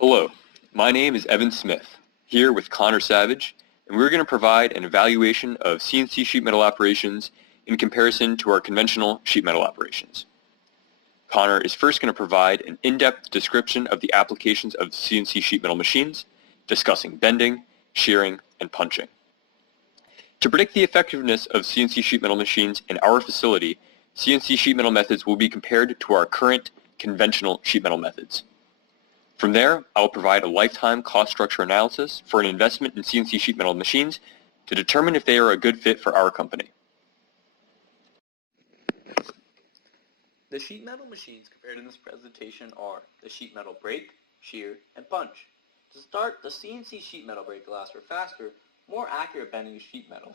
Hello, my name is Evan Smith, here with Connor Savage, and we're going to provide an evaluation of CNC sheet metal operations in comparison to our conventional sheet metal operations. Connor is first going to provide an in-depth description of the applications of CNC sheet metal machines, discussing bending, shearing, and punching. To predict the effectiveness of CNC sheet metal machines in our facility, CNC sheet metal methods will be compared to our current conventional sheet metal methods. From there, I will provide a lifetime cost structure analysis for an investment in CNC sheet metal machines to determine if they are a good fit for our company. The sheet metal machines compared in this presentation are the sheet metal brake, shear, and punch. To start, the CNC sheet metal brake allows for faster, more accurate bending of sheet metal.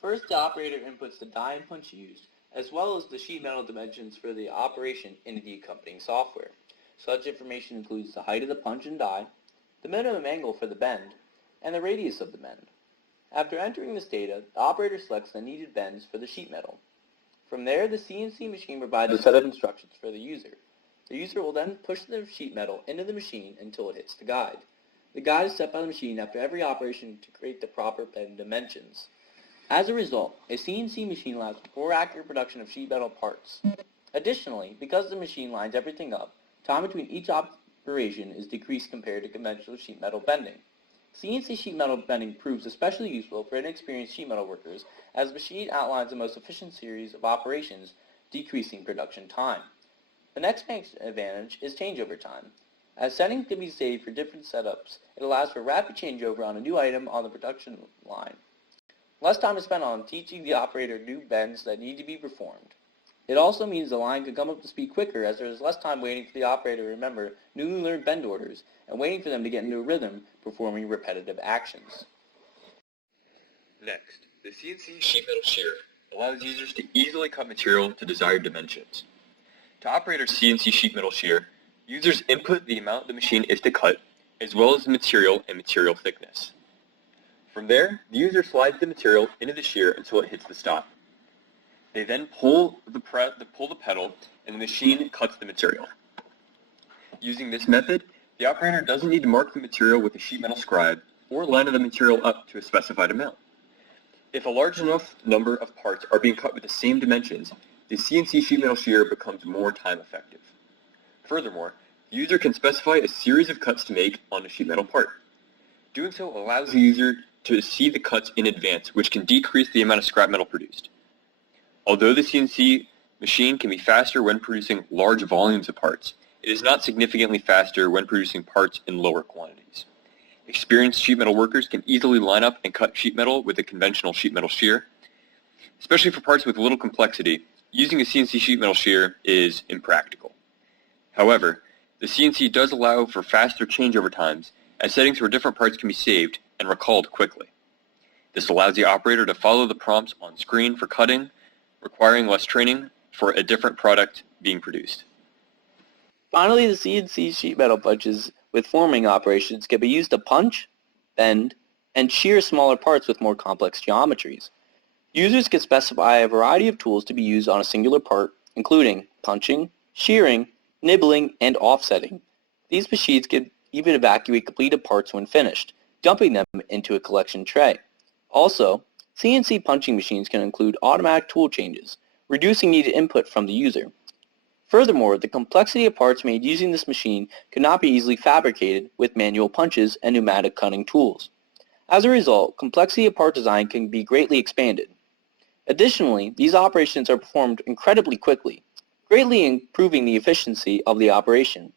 First, the operator inputs the die and punch used, as well as the sheet metal dimensions for the operation into the accompanying software. Such information includes the height of the punch and die, the minimum angle for the bend, and the radius of the bend. After entering this data, the operator selects the needed bends for the sheet metal. From there, the CNC machine provides a set of instructions for the user. The user will then push the sheet metal into the machine until it hits the guide. The guide is set by the machine after every operation to create the proper bend dimensions. As a result, a CNC machine allows for more accurate production of sheet metal parts. Additionally, because the machine lines everything up, time between each operation is decreased compared to conventional sheet metal bending. CNC sheet metal bending proves especially useful for inexperienced sheet metal workers as the machine outlines the most efficient series of operations, decreasing production time. The next main advantage is changeover time. As settings can be saved for different setups, it allows for rapid changeover on a new item on the production line. Less time is spent on teaching the operator new bends that need to be performed. It also means the line can come up to speed quicker as there is less time waiting for the operator to remember newly learned bend orders and waiting for them to get into a rhythm performing repetitive actions. Next, the CNC sheet metal shear allows users to easily cut material to desired dimensions. To operate our CNC sheet metal shear, users input the amount the machine is to cut, as well as the material and material thickness. From there, the user slides the material into the shear until it hits the stop. They then pull the pedal, and the machine cuts the material. Using this method, the operator doesn't need to mark the material with a sheet metal scribe or line the material up to a specified amount. If a large enough number of parts are being cut with the same dimensions, the CNC sheet metal shear becomes more time effective. Furthermore, the user can specify a series of cuts to make on a sheet metal part. Doing so allows the user to see the cuts in advance, which can decrease the amount of scrap metal produced. Although the CNC machine can be faster when producing large volumes of parts, it is not significantly faster when producing parts in lower quantities. Experienced sheet metal workers can easily line up and cut sheet metal with a conventional sheet metal shear. Especially for parts with little complexity, using a CNC sheet metal shear is impractical. However, the CNC does allow for faster changeover times, as settings for different parts can be saved and recalled quickly. This allows the operator to follow the prompts on screen for cutting, requiring less training for a different product being produced. Finally, the CNC sheet metal punches with forming operations can be used to punch, bend, and shear smaller parts with more complex geometries. Users can specify a variety of tools to be used on a singular part, including punching, shearing, nibbling, and offsetting. These machines can even evacuate completed parts when finished, dumping them into a collection tray. Also, CNC punching machines can include automatic tool changes, reducing needed input from the user. Furthermore, the complexity of parts made using this machine cannot be easily fabricated with manual punches and pneumatic cutting tools. As a result, complexity of part design can be greatly expanded. Additionally, these operations are performed incredibly quickly, greatly improving the efficiency of the operation.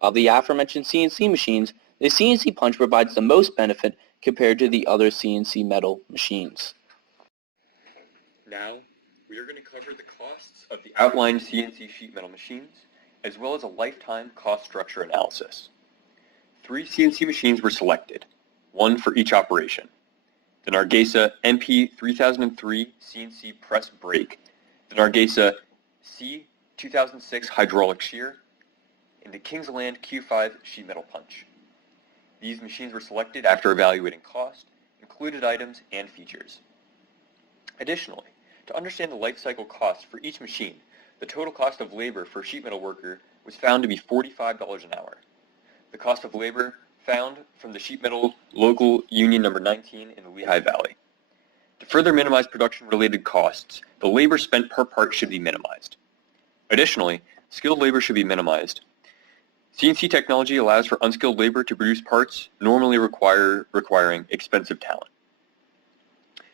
Of the aforementioned CNC machines, the CNC punch provides the most benefit compared to the other CNC metal machines. Now, we are going to cover the costs of the outlined CNC sheet metal machines, as well as a lifetime cost structure analysis. 3 CNC machines were selected, one for each operation. The Nargesa MP3003 CNC press brake, the Nargesa C2006 hydraulic shear, and the Kingsland Q5 sheet metal punch. These machines were selected after evaluating cost, included items, and features. Additionally, to understand the life cycle cost for each machine, the total cost of labor for a sheet metal worker was found to be $45 an hour. the cost of labor found from the sheet metal local union number 19 in the Lehigh Valley. To further minimize production-related costs, the labor spent per part should be minimized. Additionally, skilled labor should be minimized. CNC technology allows for unskilled labor to produce parts normally requiring expensive talent.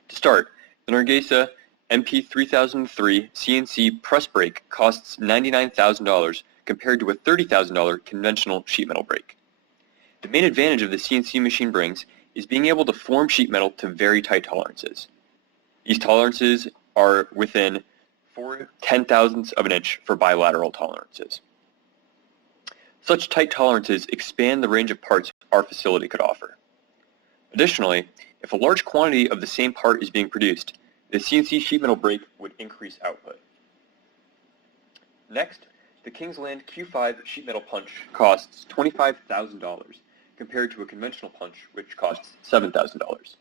To start, the Norgesa MP3003 CNC press brake costs $99,000 compared to a $30,000 conventional sheet metal brake. The main advantage of the CNC machine brings is being able to form sheet metal to very tight tolerances. These tolerances are within 4/10,000ths of an inch for bilateral tolerances. Such tight tolerances expand the range of parts our facility could offer. Additionally, if a large quantity of the same part is being produced, the CNC sheet metal brake would increase output. Next, the Kingsland Q5 sheet metal punch costs $25,000 compared to a conventional punch which costs $7,000.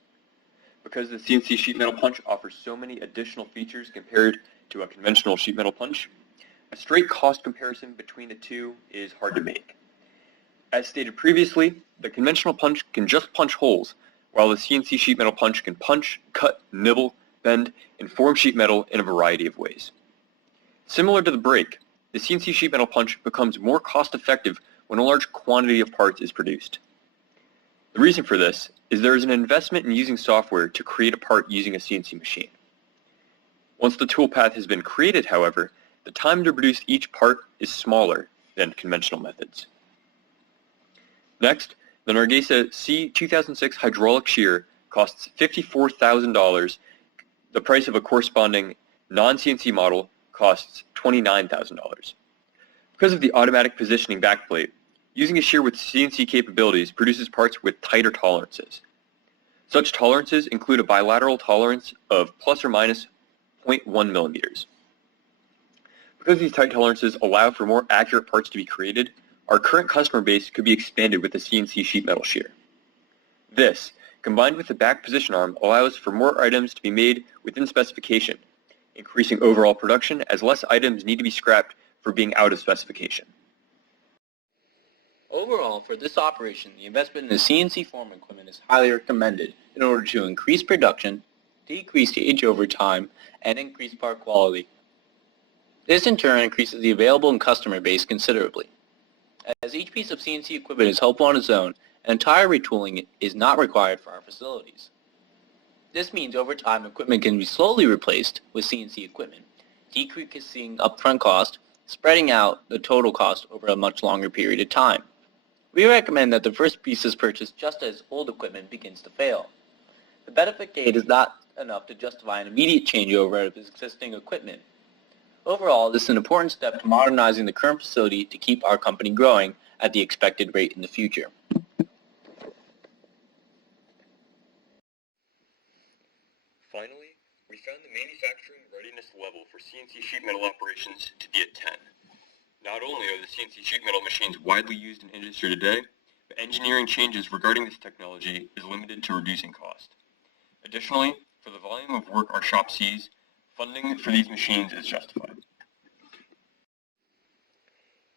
Because the CNC sheet metal punch offers so many additional features compared to a conventional sheet metal punch, a straight cost comparison between the two is hard to make. As stated previously, the conventional punch can just punch holes, while the CNC sheet metal punch can punch, cut, nibble, bend, and form sheet metal in a variety of ways. Similar to the brake, the CNC sheet metal punch becomes more cost-effective when a large quantity of parts is produced. The reason for this is there is an investment in using software to create a part using a CNC machine. Once the toolpath has been created, however, the time to produce each part is smaller than conventional methods. Next, the Norgesa C2006 hydraulic shear costs $54,000. The price of a corresponding non-CNC model costs $29,000. Because of the automatic positioning backplate, using a shear with CNC capabilities produces parts with tighter tolerances. Such tolerances include a bilateral tolerance of plus or minus 0.1 millimeters. Because these tight tolerances allow for more accurate parts to be created, our current customer base could be expanded with the CNC sheet metal shear. This, combined with the back position arm, allows for more items to be made within specification, increasing overall production as less items need to be scrapped for being out of specification. Overall, for this operation, the investment in the CNC forming equipment is highly recommended in order to increase production, decrease age over time, and increase part quality. This in turn increases the available and customer base considerably. As each piece of CNC equipment is helpful on its own, an entire retooling is not required for our facilities. This means over time equipment can be slowly replaced with CNC equipment, decreasing upfront cost, spreading out the total cost over a much longer period of time. We recommend that the first piece is purchased just as old equipment begins to fail. The benefit gained is not enough to justify an immediate changeover of existing equipment. Overall, this is an important step to modernizing the current facility to keep our company growing at the expected rate in the future. Finally, we found the manufacturing readiness level for CNC sheet metal operations to be at 10. Not only are the CNC sheet metal machines widely used in industry today, but engineering changes regarding this technology is limited to reducing cost. Additionally, for the volume of work our shop sees, funding for these machines is justified.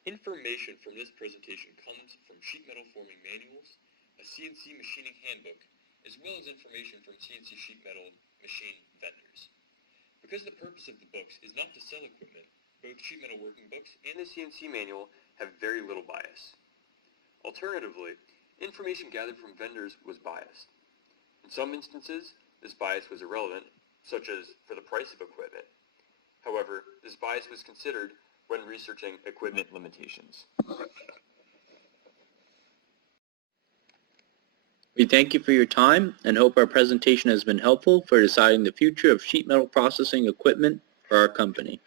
Information from this presentation comes from sheet metal forming manuals, a CNC machining handbook, as well as information from CNC sheet metal machine vendors. Because the purpose of the books is not to sell equipment, both sheet metal working books and the CNC manual have very little bias. Alternatively, information gathered from vendors was biased. In some instances, this bias was irrelevant, such as for the price of equipment. However, this bias was considered when researching equipment limitations. We thank you for your time and hope our presentation has been helpful for deciding the future of sheet metal processing equipment for our company.